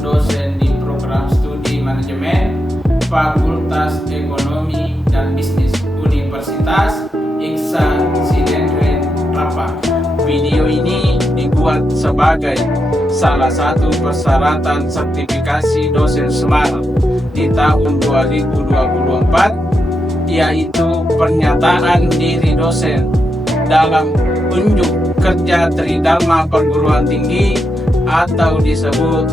dosen di program studi manajemen Fakultas Ekonomi dan Bisnis Universitas Iksan Sidendren Rapa. Video ini dibuat sebagai salah satu persyaratan sertifikasi dosen Smart di tahun 2024, yaitu pernyataan diri dosen dalam unjuk kerja Tridharma Perguruan Tinggi atau disebut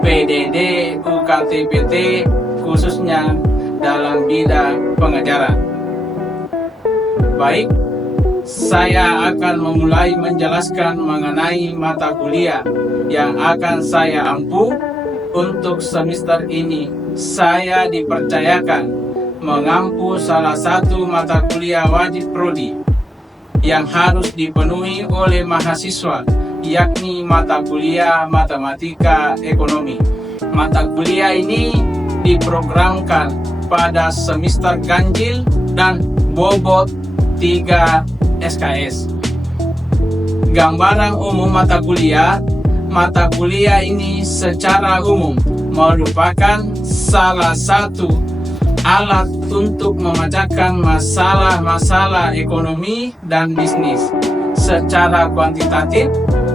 PDD UKT-PT, khususnya dalam bidang pengajaran. Baik, saya akan memulai menjelaskan mengenai mata kuliah yang akan saya ampu. Untuk semester ini saya dipercayakan mengampu salah satu mata kuliah wajib prodi yang harus dipenuhi oleh mahasiswa, yakni mata kuliah matematika ekonomi. Mata kuliah ini diprogramkan pada semester ganjil dan bobot 3 SKS. Gambaran umum mata kuliah ini secara umum merupakan salah satu alat untuk memecahkan masalah-masalah ekonomi dan bisnis secara kuantitatif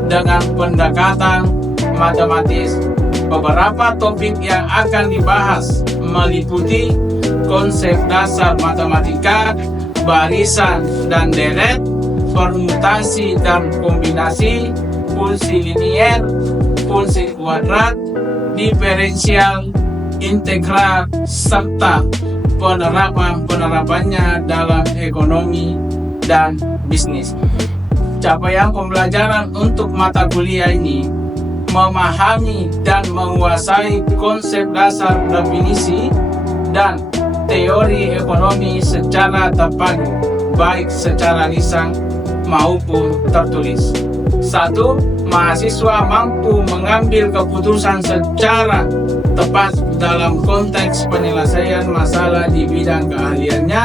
dengan pendekatan matematis. Beberapa topik yang akan dibahas meliputi konsep dasar matematika, barisan dan deret, permutasi dan kombinasi, fungsi linier, fungsi kuadrat, diferensial, integral, serta penerapannya dalam ekonomi dan bisnis. Capaian pembelajaran untuk mata kuliah ini memahami dan menguasai konsep dasar definisi dan teori ekonomi secara terpadu, baik secara lisan maupun tertulis. 1. Mahasiswa mampu mengambil keputusan secara tepat dalam konteks penyelesaian masalah di bidang keahliannya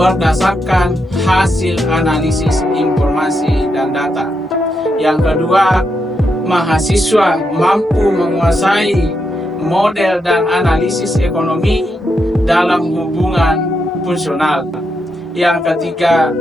berdasarkan hasil analisis informasi dan data. Yang kedua, mahasiswa mampu menguasai model dan analisis ekonomi dalam hubungan fungsional. Yang ketiga,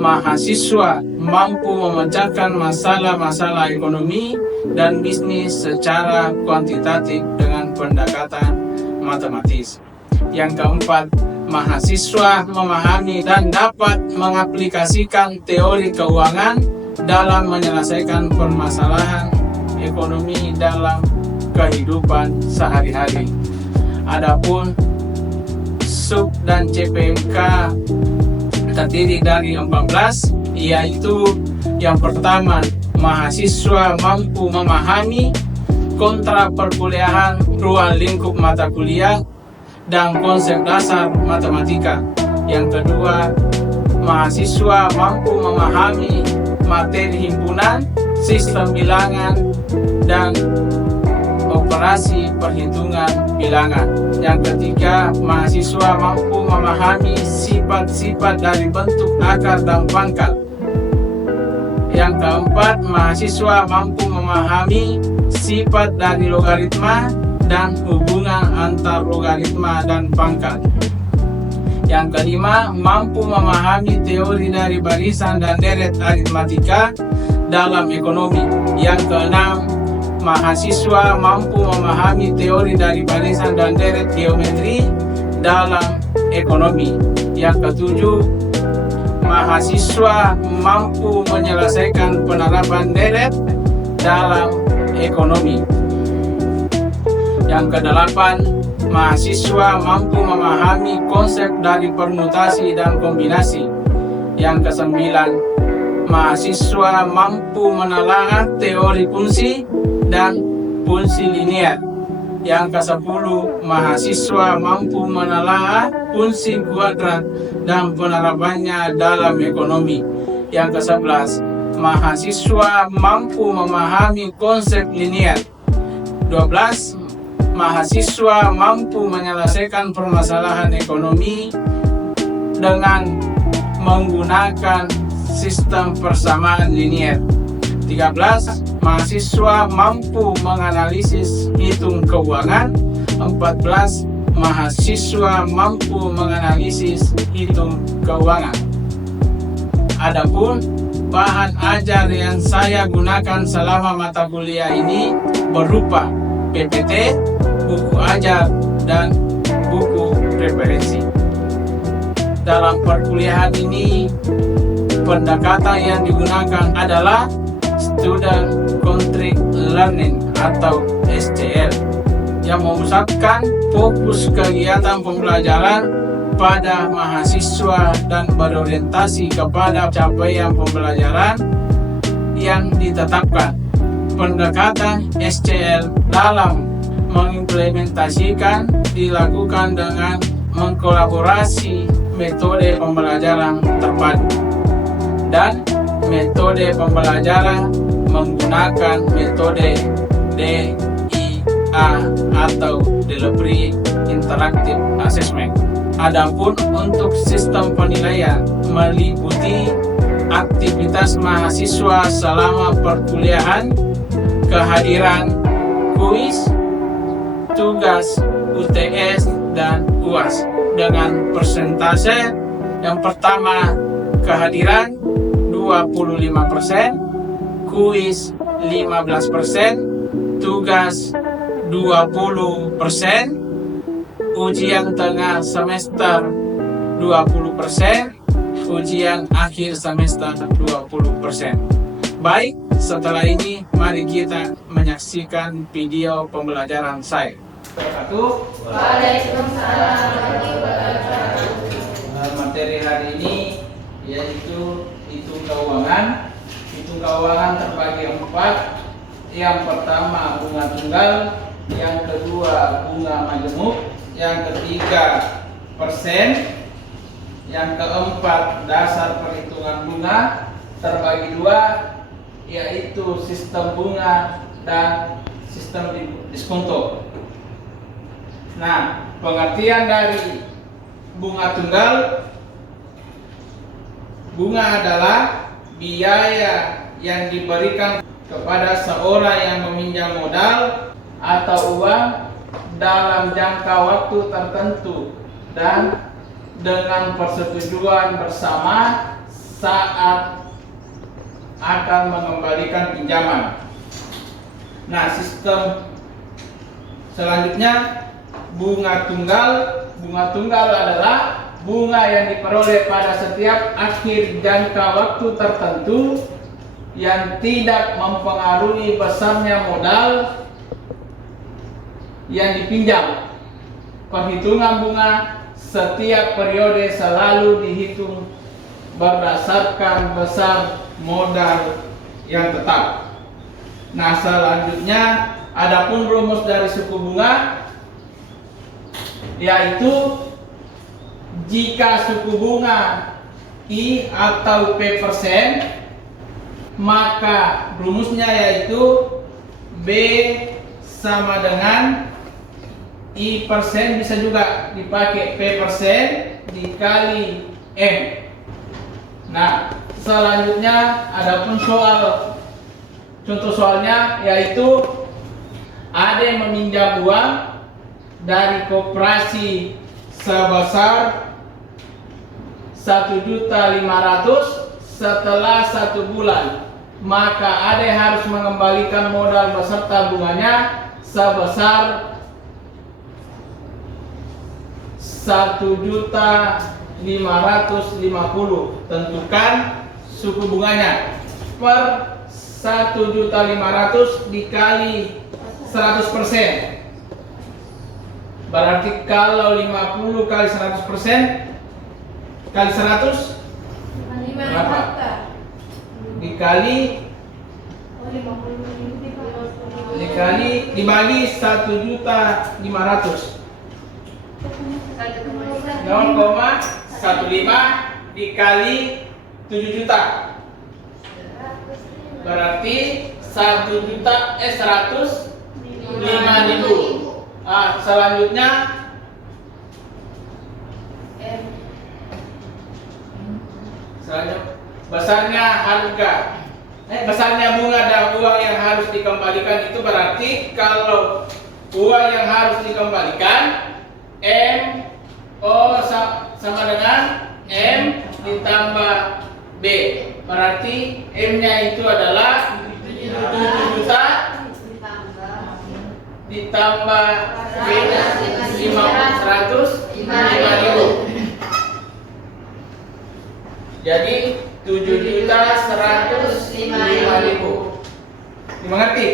mahasiswa mampu memecahkan masalah-masalah ekonomi dan bisnis secara kuantitatif dengan pendekatan matematis. Yang keempat, mahasiswa memahami dan dapat mengaplikasikan teori keuangan dalam menyelesaikan permasalahan ekonomi dalam kehidupan sehari-hari. Adapun sub dan CPMK terdiri dari 14, yaitu yang pertama, mahasiswa mampu memahami kontra perkuliahan, ruang lingkup mata kuliah, dan konsep dasar matematika. Yang kedua, mahasiswa mampu memahami materi himpunan, sistem bilangan, dan operasi perhitungan bilangan. Yang ketiga, mahasiswa mampu memahami sifat-sifat dari bentuk, akar, dan pangkat. Yang keempat, mahasiswa mampu memahami sifat dari logaritma dan hubungan antar logaritma dan pangkat. Yang kelima, mampu memahami teori dari barisan dan deret aritmatika dalam ekonomi. Yang keenam, mahasiswa mampu memahami teori dari barisan dan deret geometri dalam ekonomi. Yang ketujuh, mahasiswa mampu menyelesaikan penerapan deret dalam ekonomi. Yang kedelapan, mahasiswa mampu memahami konsep dari permutasi dan kombinasi. Yang kesembilan, mahasiswa mampu menelaah teori fungsi dan fungsi linier. Yang ke-10, mahasiswa mampu menelaah fungsi kuadrat dan penerapannya dalam ekonomi. Yang ke-11, mahasiswa mampu memahami konsep linier. 12, mahasiswa mampu menyelesaikan permasalahan ekonomi dengan menggunakan sistem persamaan linier. 13, mahasiswa mampu menganalisis hitung keuangan, 14 mahasiswa mampu menganalisis hitung keuangan. Adapun bahan ajar yang saya gunakan selama mata kuliah ini berupa PPT, buku ajar, dan buku referensi. Dalam perkuliahan ini, pendekatan yang digunakan adalah Student Centric Learning atau SCL, yang memusatkan fokus kegiatan pembelajaran pada mahasiswa dan berorientasi kepada capaian pembelajaran yang ditetapkan. Pendekatan SCL dalam mengimplementasikan dilakukan dengan mengkolaborasi metode pembelajaran terpadu dan metode pembelajaran menggunakan metode DIA atau Delivery Interactive Assessment. Adapun untuk sistem penilaian meliputi aktivitas mahasiswa selama perkuliahan, kehadiran kuis, tugas UTS, dan UAS dengan persentase. Yang pertama, kehadiran 25%, kuis 15%, tugas 20%, ujian tengah semester 20%, ujian akhir semester 20%. Baik, setelah ini mari kita menyaksikan video pembelajaran saya. Waalaikumsalam. Materi hari ini yaitu hitung keuangan. Hitung keuangan terbagi 4. Yang pertama bunga tunggal, yang kedua bunga majemuk, yang ketiga persen, yang keempat dasar perhitungan bunga terbagi 2, yaitu sistem bunga dan sistem diskonto. Nah, pengertian dari bunga tunggal: bunga adalah biaya yang diberikan kepada seorang yang meminjam modal atau uang dalam jangka waktu tertentu dan dengan persetujuan bersama saat akan mengembalikan pinjaman. Nah, sistem selanjutnya bunga tunggal. Bunga tunggal adalah bunga yang diperoleh pada setiap akhir jangka waktu tertentu yang tidak mempengaruhi besarnya modal yang dipinjam. Perhitungan bunga setiap periode selalu dihitung berdasarkan besar modal yang tetap. Nah, selanjutnya adapun rumus dari suku bunga, yaitu jika suku bunga I atau P persen, maka rumusnya yaitu B sama dengan I persen, bisa juga dipakai P persen dikali M. Nah, selanjutnya adapun contoh soalnya, yaitu ada yang meminjam uang dari koperasi sebesar 1.500.000 setelah 1 bulan, maka ada harus mengembalikan modal beserta bunganya sebesar 1.550.000. Tentukan suku bunganya per 1.500.000 dikali 100%. Berarti kalau 50 kali 100% kali 100 berapa? Dikali dibagi 1.500.000. 0,15 dikali 7 juta. Berarti 1.105.000. Selanjutnya besarnya harga besarnya bunga dan uang yang harus dikembalikan itu berarti kalau uang yang harus dikembalikan sama dengan M ditambah B. Berarti M-nya itu adalah 7 juta ditambah B 105.000. Jadi 7.105.000. Dimengerti?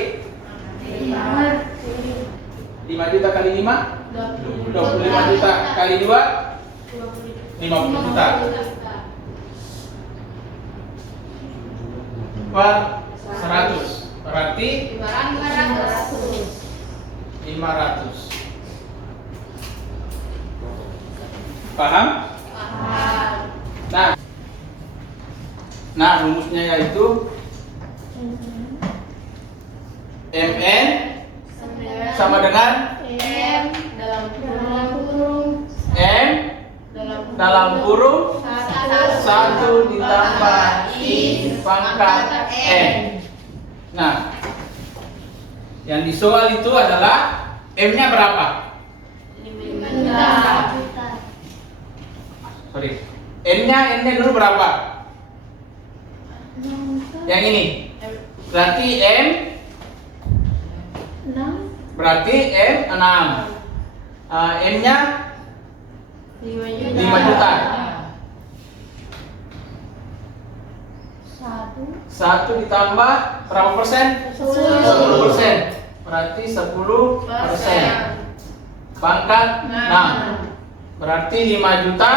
5 juta kali 5 25 juta kali 2 50 juta per 100. Berarti 500. Paham? Nah, rumusnya yaitu MN sama dengan M dalam kurung 1 ditambah I pangkat N. Nah, yang di soal itu adalah M-nya berapa? Sorry. N-nya dulu berapa? Yang ini. Berarti M 6. M-nya 5 juta. 1 ditambah berapa persen? 10%. Berarti 10%. Pangkat 6. Berarti 5 juta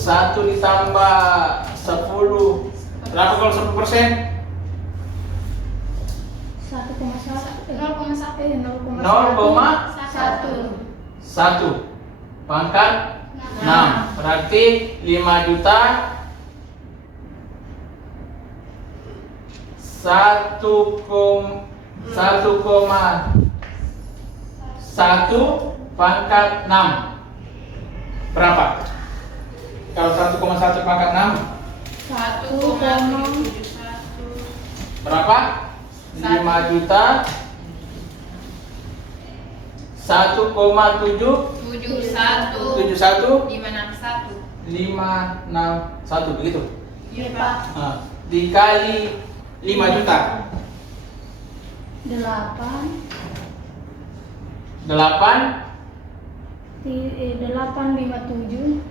1 ditambah 10. Berapa kalau 10%? 0,1 pangkat 6. Berarti 5 juta 1,1 pangkat 6. Berapa? Kalau 1,1 pangkat 6 berapa? 5 juta 1,771 561 begitu. Iya, Pak. Nah, dikali 5 juta 857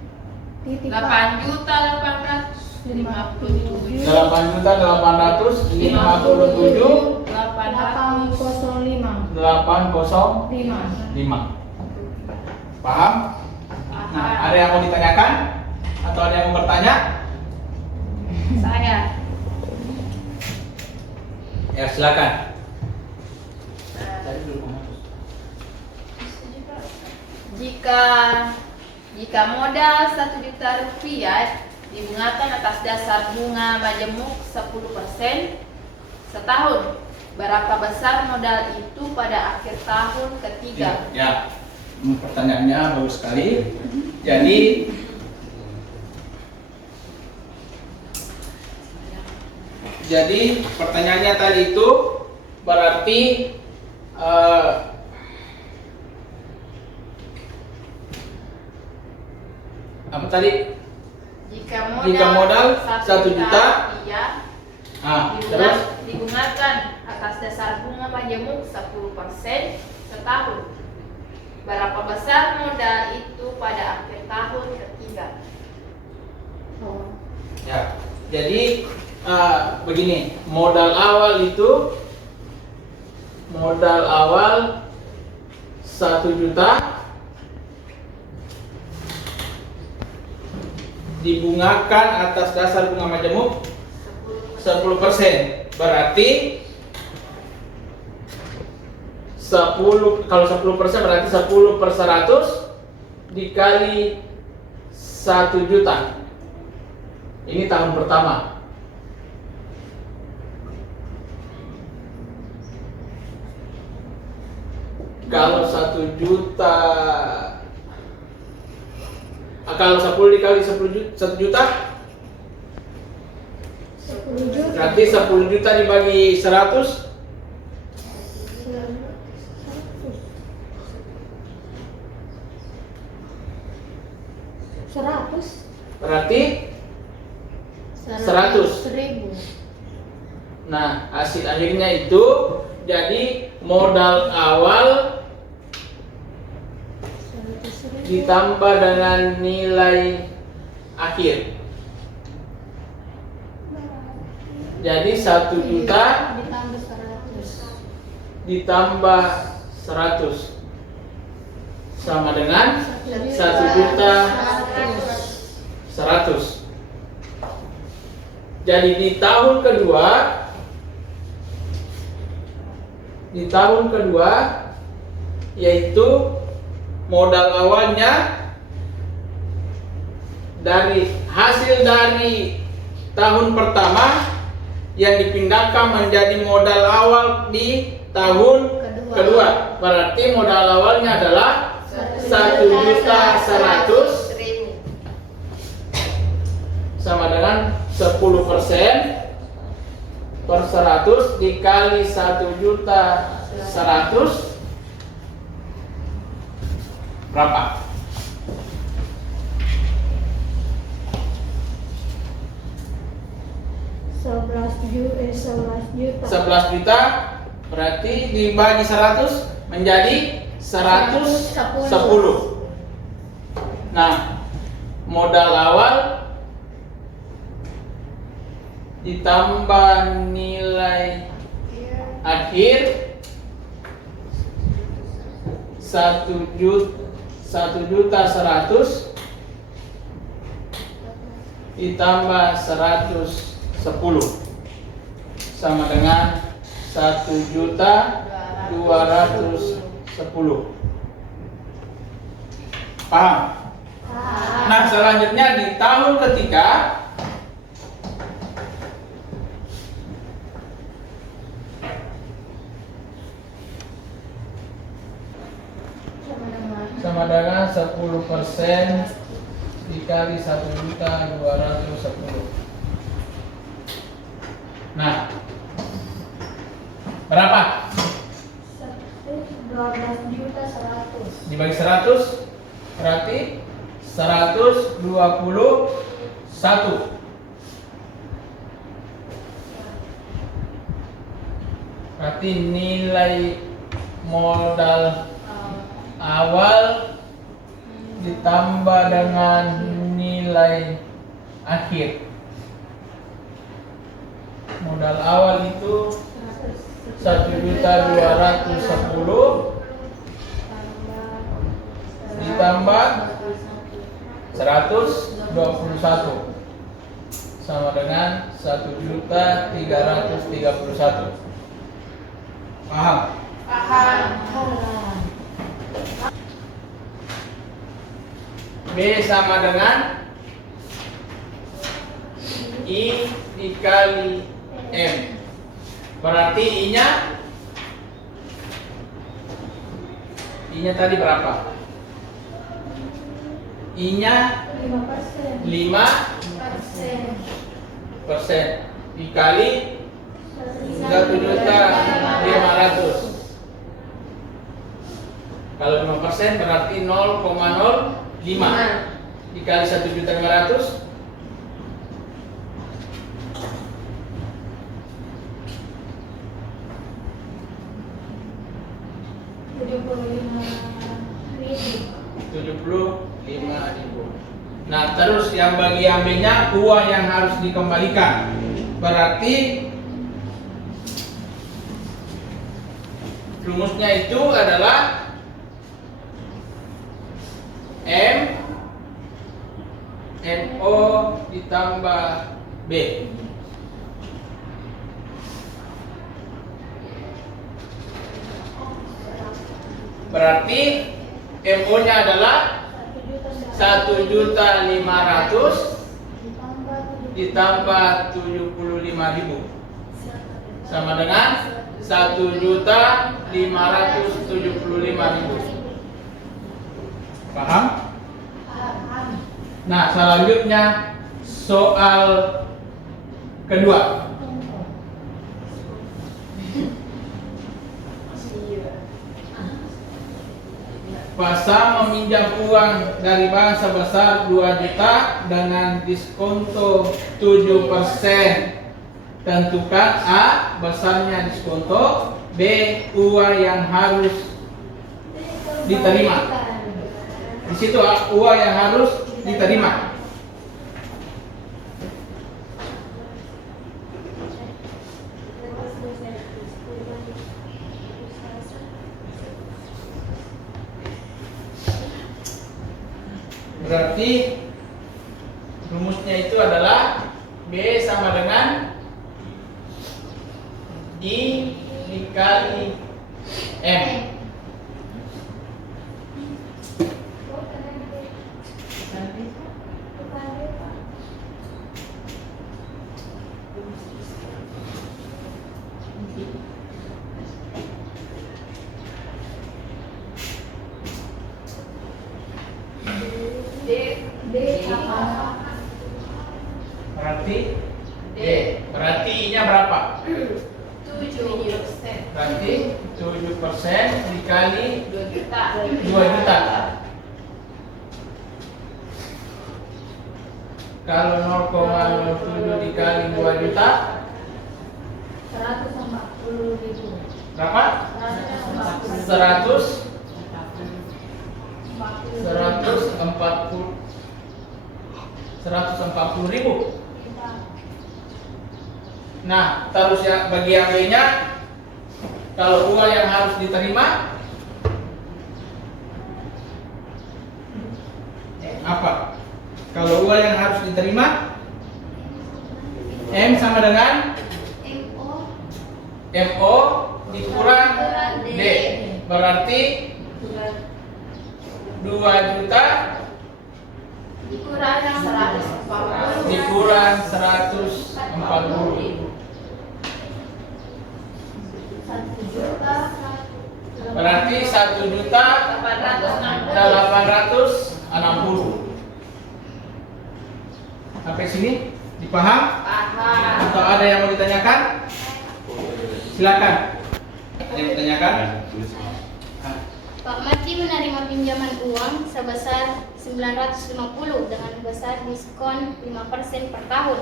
805. Paham? Nah, ada yang mau ditanyakan atau ada yang mau bertanya? Saya. Ya, silakan. Jika modal 1 juta rupiah dibungakan atas dasar bunga majemuk 10% setahun, berapa besar modal itu pada akhir tahun ketiga? Ya. Pertanyaannya bagus sekali. Jadi pertanyaannya tadi itu berarti apa tadi? Jika modal 1 juta terus dibungakan atas dasar bunga majemuk 10% setahun, berapa besar modal itu pada akhir tahun ketiga? Ya, jadi begini, modal awal 1 juta dibungakan atas dasar bunga majemuk 10%. Berarti 10, kalau 10% berarti 10/100 dikali 1 juta. Ini tahun pertama. Kalau 1 juta kalau 10 dikali 10 juta, 1 juta 10 juta. berarti 10 juta dibagi 100 100. berarti 100.000. nah hasil akhirnya itu jadi modal awal 100.000 ditambah dengan nilai akhir. Jadi 1 juta ditambah 100. ditambah 100 sama dengan 1 juta 100. Jadi di tahun kedua yaitu modal awalnya dari hasil dari tahun pertama yang dipindahkan menjadi modal awal di tahun kedua. Berarti modal awalnya adalah 1.100.000 sama dengan 10% per 100 dikali 1.100.000 berapa? 11 juta. 11 juta berarti dibagi 100 menjadi 110. Nah, modal awal ditambah nilai akhir 1.100.000 ditambah 110 sama dengan 1.210. Paham? Nah, selanjutnya di tahun ketiga sama dengan 10% dikali 1.210. Nah, berapa? 12 juta 100. Dibagi 100 berarti 121. Berarti nilai modal awal ditambah dengan nilai akhir. Modal awal itu 1.210 ditambah 121 sama dengan 1.331. Paham? B sama dengan I dikali M. Berarti I-nya tadi berapa? I-nya 5%. 5% dikali 1.500.000. Kalau 5% berarti 0,05 dikali 1.500.000 75.000. Nah, terus yang bagian B-nya uang yang harus dikembalikan. Berarti rumusnya itu adalah MO ditambah B. Berarti MO-nya adalah 1.500.000 ditambah 75.000 sama dengan 1.575.000. Paham? Nah, selanjutnya soal kedua. Pasar meminjam uang dari bank sebesar 2 juta dengan diskonto 7%. Tentukan A. Besarnya diskonto, B. Uang yang harus diterima. Di situ uang yang harus diterima. Berarti rumusnya itu adalah B sama dengan I dikali M. Berarti D. Berarti I-nya berapa? 7%. Berarti 7% dikali 2 juta. 2 juta. Kalau 0,07 dikali 2 juta 140.000. berapa? 140 ribu. Nah, terus ya bagi yang B-nya, kalau uang yang harus diterima apa? Kalau uang yang harus diterima M sama dengan MO dikurang D. Berarti 2 juta Dikurang 140. dikurang 140. 1 juta. Berarti 1 juta 860. Sampai sini dipaham? Paham. Atau ada yang mau ditanyakan? Silakan. Ada yang ditanyakan? Pak Mati menerima pinjaman uang sebesar 950 dengan besar diskon 5% per tahun.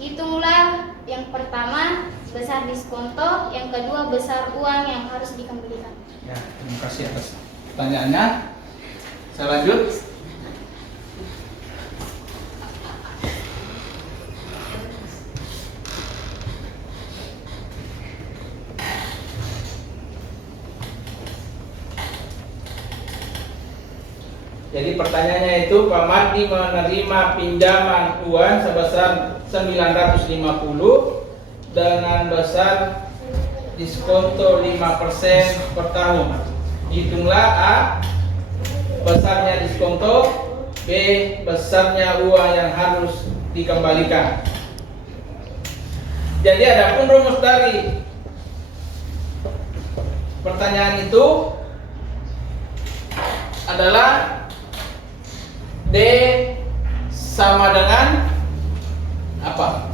Hitunglah yang pertama besar diskonto, yang kedua besar uang yang harus dikembalikan. Ya, terima kasih atas pertanyaannya. Saya lanjut. Jadi pertanyaannya itu, Pak Mardi menerima pinjaman uang sebesar 950 dengan besar diskonto 5% per tahun. Hitunglah A. Besarnya diskonto, B. Besarnya uang yang harus dikembalikan. Jadi adapun rumus dari pertanyaan itu adalah D sama dengan apa?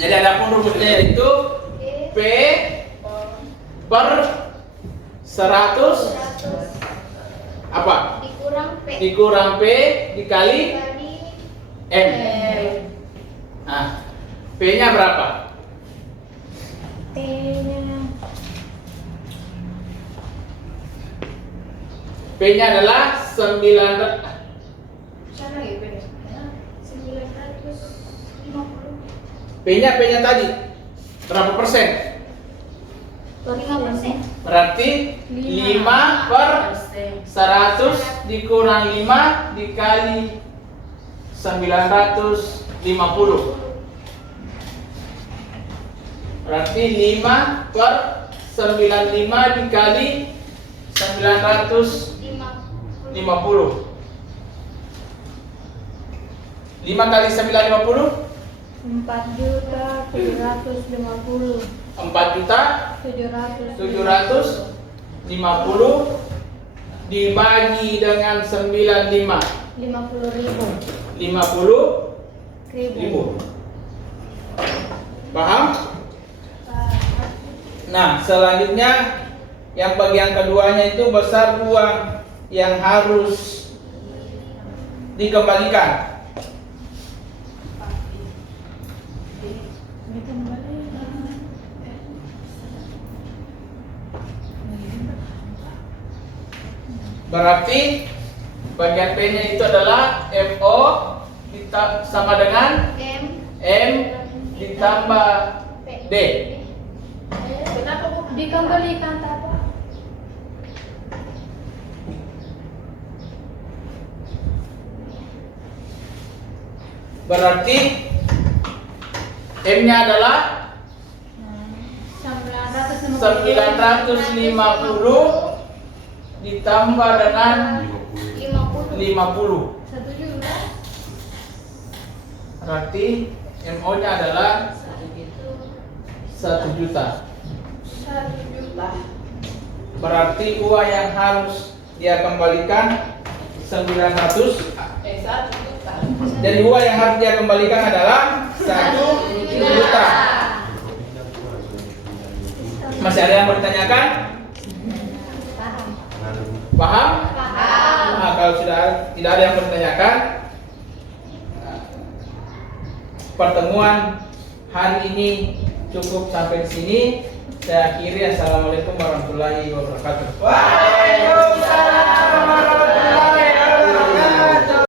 Jadi adapun rumusnya itu P per 100 apa? Dikurang P dikali M. Nah, P-nya berapa? P-nya adalah 900. P-nya tadi berapa persen? 5%. Berarti 5 per 100 dikurang 5 dikali 950. Berarti 5 per 95 dikali 950. 5 kali 950 4.750.000. 4.750.000. 50 dibagi dengan 95. 50.000. 50.000. Paham? Nah, selanjutnya yang bagian keduanya itu besar uang yang harus dikembalikan. Berarti bagian P-nya itu adalah FO sama dengan M ditambah D. Kenapa Bu dikembalikan apa? Berarti M-nya adalah 950 ditambah dengan 50. 1 juta. Berarti MO-nya adalah 1 juta. 1 juta. Berarti uang yang harus dia kembalikan 900. 1 juta. Jadi uang yang harus dia kembalikan adalah 1 juta. Masih ada yang mau ditanyakan? Paham? Nah, kalau sudah tidak ada yang mau ditanyakan, pertemuan hari ini cukup sampai di sini. Saya akhiri. Assalamualaikum warahmatullahi wabarakatuh. Waalaikumsalam.